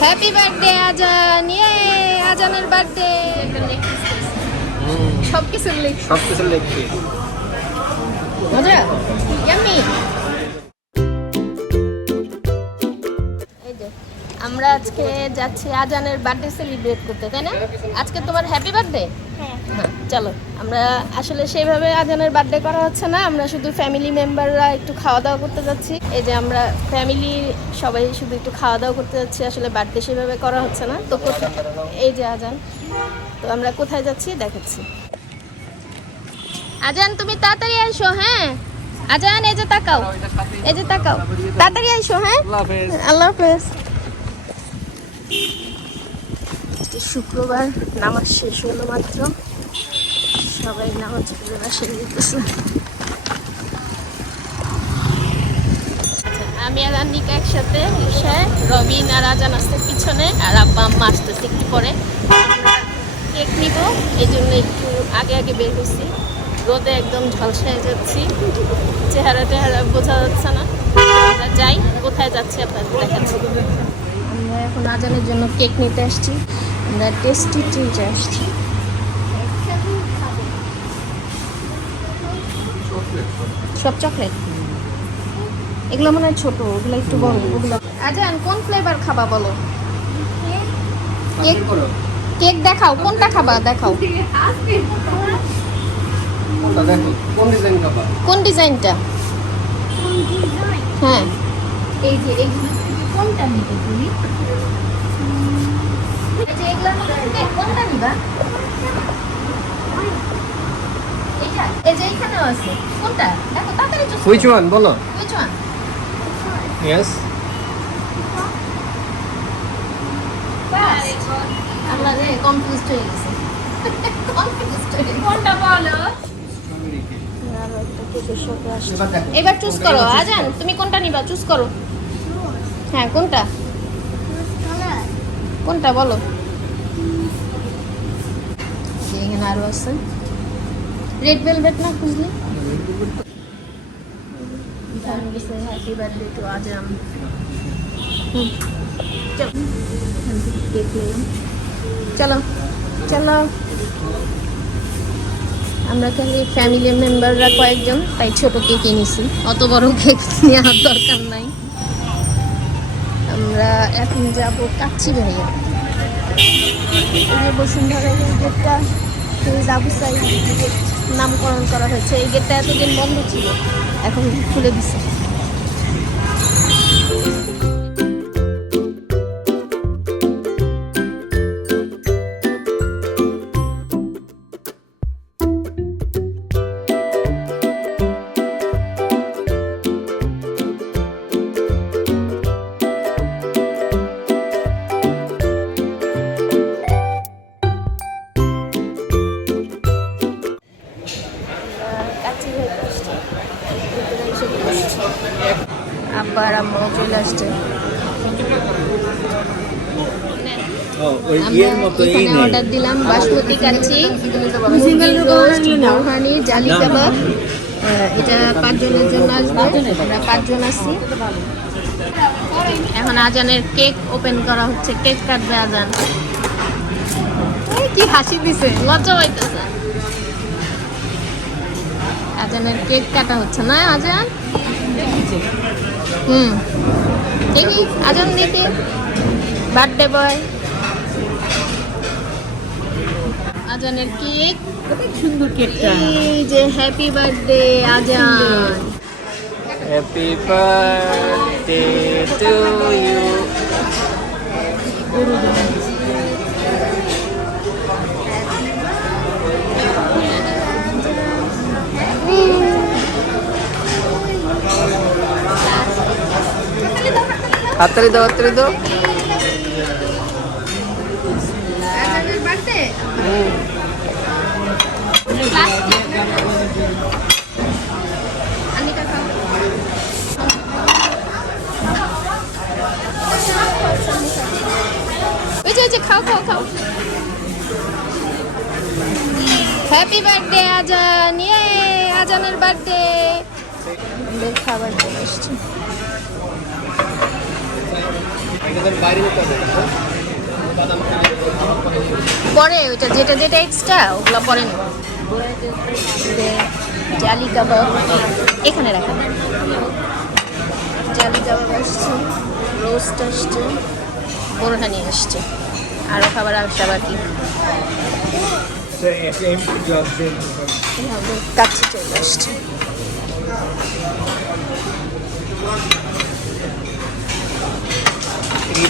Happy birthday আজান ইয়ে আজানের বার্থডে সব কিছু লিখ। সব কিছু লিখছি মজা ইয়াম্মি আমরা আজকে যাচ্ছি আজানের বার্থডে সেলিব্রেট করতে তাই না? আজকে তোমার হ্যাপি বার্থডে হ্যাঁ। চলো। আমরা আসলে সেইভাবে আজানের বার্থডে করা হচ্ছে না আমরা শুধু ফ্যামিলি মেম্বাররা একটু খাওয়া দাওয়া করতে যাচ্ছি। এই যে আমরা ফ্যামিলি সবাই শুধু একটু খাওয়া দাওয়া করতে যাচ্ছি আসলে বার্থডে সেভাবে করা হচ্ছে না। তো এই যে আজান। তো আমরা কোথায় যাচ্ছি? দেখাচ্ছি। আজান তুমি তাড়াতাড়ি এসো হ্যাঁ? আজান এই যে তাকাও। এই যে তাকাও। তাড়াতাড়ি এসো হ্যাঁ? আল্লাহ হাফেজ। আল্লাহ হাফেজ। শুক্রবার নামাজ শেষ হলো মাত্র। সবাই নামাজ পড়ে বাসে যেতেছে। আমি আর আন্নিকা একসাথে রিক্সায় রবিন আর আজান আসতে পিছনে, আর আব্বা আম্মা আসতেছে একটু পরে। কেক নিব এই জন্য একটু আগে আগে বের হয়েছি। রোদে একদম ঝলসায় যাচ্ছি। চেহারা টেহারা বোঝা যাচ্ছে না। আমরা যাই, কোথায় যাচ্ছি আপনাদের দেখাচ্ছি। আমরা এখন আজানের জন্য কেক নিতে আসছি। আমরা টেস্টি ট্রিটে আসছি। সব চকলেট এগুলো মনে হয় ছোটো ওগুলো একটু বড় ওগুলো। আজান কোন ফ্লেভার খাবা বলো? কেক কেক দেখাও কোনটা খাবা? দেখাও। কোনটা দেখো? কোন ডিজাইন কাপা কোন ডিজাইনটা হ্যাঁ। এই যে এগুলো থেকে কোনটা নিবে তুমি? এই এগুলোর মধ্যে থেকে কোনটা নিবা? এইটা এই যে এখানেও আছে। কোনটা? দেখো তাড়াতাড়ি চুজ হুইচ ওয়ান বলো। Which one? ইয়েস আমরা রে কনফিউজড হয়ে গেছে। কনফিউজড হয়ে কোনটা বলো? এবার চুজ করো। আজান তুমি কোনটা নিবা? চুজ করো। হ্যাঁ কোনটা? কোনটা বলো? এখানে আরও আছে। রেড ভেলভেট না খুঁজলে? হ্যাপি বার্থডে টু আজাম চলো চলো। আমরা খালি ফ্যামিলি মেম্বাররা কয়েকজন, তাই ছোট কেক এনেছি। অত বড় কেক নেওয়ার দরকার নাই। আমরা এখন যাব কাচ্চি ভাইয়া এই বসুন্ধরা এই গেটটা আবু সাইড গেট নামকরণ করা হয়েছে। এই গেটটা এতদিন বন্ধ ছিল, এখন খুলে দিছে। আব্বা আর আম্মাও চলে আসছে। আমরা অর্ডার দিলাম বাসমতি জালি কাবাব। এটা পাঁচজনের জন্য আসবে। আমরা পাঁচজন আছি এখন আজানের কেক ওপেন করা হচ্ছে। কেক কাটবে আজান। কি হাসি দিছে? লজ্জা পাইতেছে। আজানের কেক কাটা হচ্ছে না আজান? হুম। দেখি আজান দেখি। বার্থডে বয় আজানের কেক। অনেক সুন্দর কেকটা। এই যে happy birthday Azan. Happy birthday to you হাততালি দাও হাততালি দাও। খাও খাও খাও। হ্যাপি বার্থডে আজান। ইয়ে আজানের বার্থডে খাবার চলে এসছে পরে ওইটা যেটা যেটা এক্সট্রা ওগুলো পরে নেব। জালি কাবাব এখানে রাখা। জালি কাবাব আসছে রোস্ট আসছে বোরহানি আসছে আরও খাবার আসছে বাকি। কাচ্চি চলে আসছে এই পাঁচজনের খায়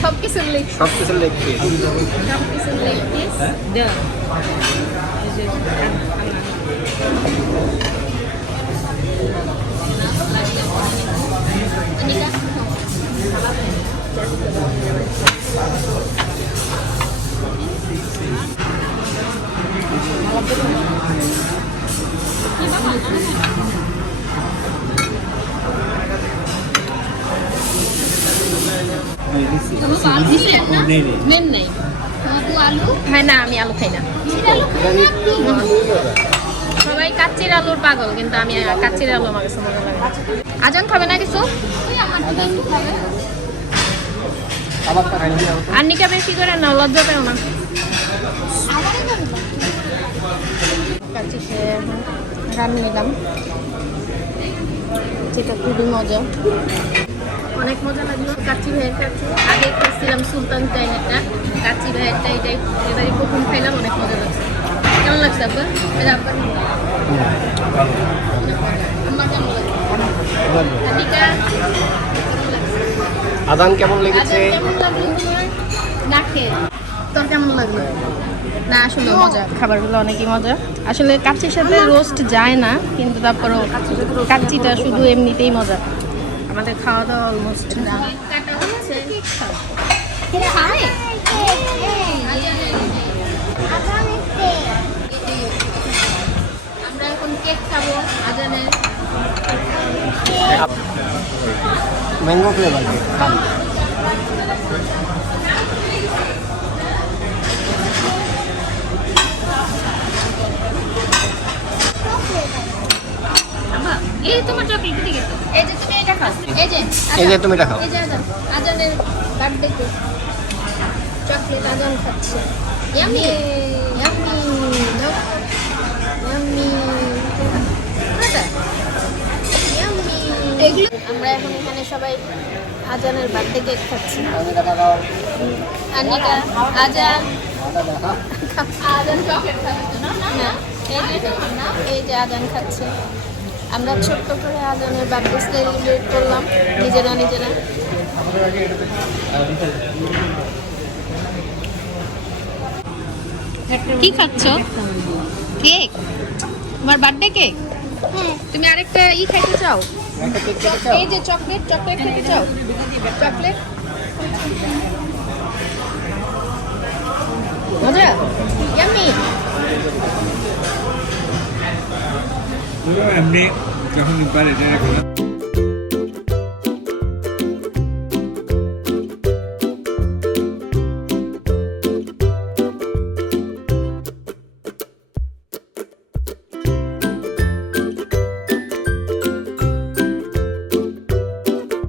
সব কিছুর লেগ সব কিছু লেখছি সব কিছুর লেগ পিস মেন নাই হ্যাঁ আমি আলু খাই না সবাই কাচ্চির আলুর পাগল কিন্তু আমি কাচ্চির আলু আমার কাছে আজান খাবে না কিছু খাবারটা খাই নিয়ে যাব আর নিকা বেশি করে না লজ্জা পেও না রান নিলাম যেটা খুবই মজা অনেক মজা লাগল। কাচ্চি ভাইয়ের কাছে। আগে খেয়েছিলাম সুলতান চাইনাটা কাচ্চি ভাইয়েরটা এটাই এবারে প্রথম খাইলাম অনেক মজা লাগছে। কেমন লাগছে আব্বা? এটা আনিকা আদান কেমন লেগেছে? না খেয়ে। তোর কেমন লাগল? না আসলে মজা। খাবারগুলো অনেকই মজা। আসলে কাচ্চির সাথে রোস্ট যায় না কিন্তু তারপরও কাচ্চিটা শুধু এমনিতেই মজা। আমাদের খাওয়া দাওয়া অলমোস্ট কাটা হচ্ছে। আমরা এখন কেক খাব আজানের। ম্যাঙ্গো ফ্লেভার এই তোমার চকলেট এই যে তুমি এটা খাও। এই যে আজান আজানের বার্থডে কেক চকলেট আজান খাচ্ছে। ইয়ামি ইয়ামি ইয়ামি ইয়ামি আমরা এখন এখানে সবাই আজানের বার্থডে কেক খাচ্ছি। আনিকা আজান আজান চকলেট খাচ্ছে। না না এই যে এই যে আজান খাচ্ছে। আমরা ছোট্ট করে আজানের বার্থডে সেলিব্রেট করলাম নিজেরা নিজেরা। কি খাচ্ছ? কেক? তোমার বার্থডে কেক? তুমি আরেকটা ই খাইতে চাও? এই যে চকলেট চকলেট খেতে চাও? চকলেট? মজা ইয়ামি এমনি যখন পারে